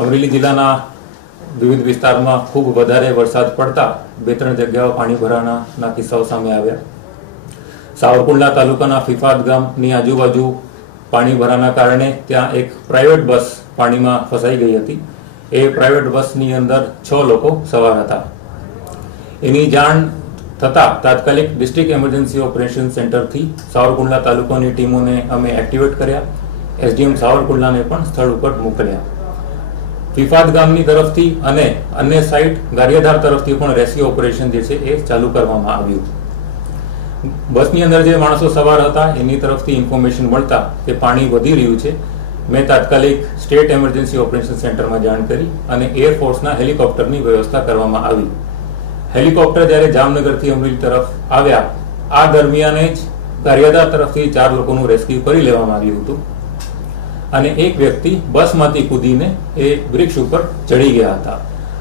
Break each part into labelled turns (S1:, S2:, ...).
S1: અમરેલી જિલ્લાના વિવિધ વિસ્તારમાં ખૂબ વધારે વરસાદ પડતા બે ત્રણ જગ્યાઓ પાણી ભરાવાના કિસ્સાઓ સામે આવ્યા. સાવરકુંડલા તાલુકાના ફિફાદ ગામની આજુબાજુ પાણી ભરાના કારણે ત્યાં એક પ્રાઇવેટ બસ પાણીમાં ફસાઈ ગઈ હતી. એ પ્રાઇવેટ બસની અંદર છ લોકો સવાર હતા. એની જાણ થતાં તાત્કાલિક ડિસ્ટ્રિક્ટ એમર્જન્સી ઓપરેશન સેન્ટરથી સાવરકુંડલા તાલુકાની ટીમોને અમે એક્ટિવેટ કર્યા. એસડીએમ સાવરકુંડલાને પણ સ્થળ ઉપર મોકલ્યા. ફિફાદ ગામની તરફથી અને અન્ય સાઇટ ગારિયાધાર તરફથી પણ રેસ્ક્યુ ઓપરેશન જે છે એ ચાલુ કરવામાં આવ્યું. બસની અંદર જે માણસો સવાર હતા, એની તરફથી ઇન્ફોર્મેશન મળતા કે પાણી વધી રહ્યું છે. મેં તાત્કાલિક સ્ટેટ એમર્જન્સી ઓપરેશન સેન્ટરમાં જાણ કરી અને એરફોર્સના હેલિકોપ્ટરની વ્યવસ્થા કરવામાં આવી. હેલિકોપ્ટર જ્યારે જામનગરથી અમરેલી તરફ આવ્યા, આ દરમિયાન જ ગારિયાધાર તરફથી ચાર લોકોનું રેસ્ક્યુ કરી લેવામાં આવ્યું હતું. અને એક વ્યક્તિ બસમાંથી કૂદીને એ વૃક્ષ ઉપર ચડી ગયા હતા.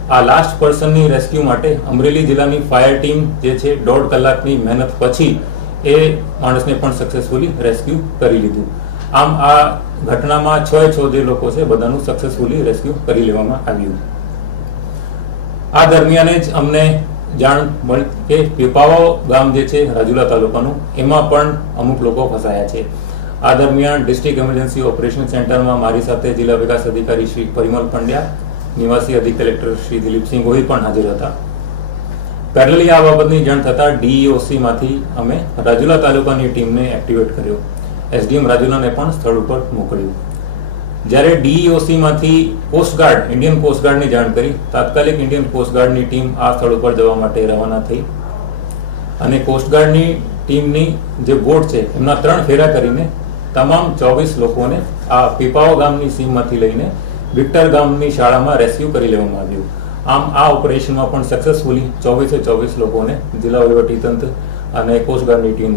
S1: આ લાસ્ટ પર્સનની રેસ્ક્યુ માટે અમરેલી જિલ્લાની ફાયર ટીમ જે છે, દોઢ કલાકની મહેનત પછી એ માણસને પણ સક્સેસફુલી રેસ્ક્યુ કરી લીધું. આમ આ ઘટનામાં છ છ જે લોકો છે, બધાનું સક્સેસફુલી રેસ્ક્યુ કરી લેવામાં આવ્યું. આ દરમિયાન જ અમને જાણ મળી કે પીપાવાવ ગામ જે છે, રાજુલા તાલુકાનું, એમાં પણ અમુક લોકો ફસાયા છે. આ દરમિયાન ડિસ્ટ્રિક્ટ એમરજન્સી ઓપરેશન સેન્ટરમાં મારી સાથે જિલ્લા વિકાસ અધિકારી શ્રી પરિમલ પંડ્યા, નિવાસી અધિક કલેક્ટર શ્રી દિલીપસિંહ ગોહિલ પણ હાજર હતા. પેરેલલી આ બાબતની જાણ થતાં ડીઈઓસીમાંથી અમે રાજુલા તાલુકાની ટીમને એક્ટિવેટ કર્યો. એસડીએમ રાજુલાને પણ સ્થળ ઉપર મોકલ્યું. જ્યારે ડીઈઓસીમાંથી કોસ્ટગાર્ડ ઇન્ડિયન કોસ્ટગાર્ડની જાણ કરી, તાત્કાલિક ઇન્ડિયન કોસ્ટગાર્ડની ટીમ આ સ્થળ ઉપર જવા માટે રવાના થઈ. અને કોસ્ટગાર્ડની ટીમની જે બોટ છે, એમના ત્રણ ફેરા કરીને તમામ ચોવીસ લોકોને આ પીપાઓ ગામની સીમમાંથી લઈને વિક્ટર ગામની શાળામાં રેસ્ક્યુ કરી લેવામાં આવ્યું. આમ આ ઓપરેશનમાં પણ સક્સેસફુલી ચોવીસે ચોવીસ લોકોને જિલ્લા વહીવટીતંત્ર અને કોસ્ટગાર્ડની ટીમ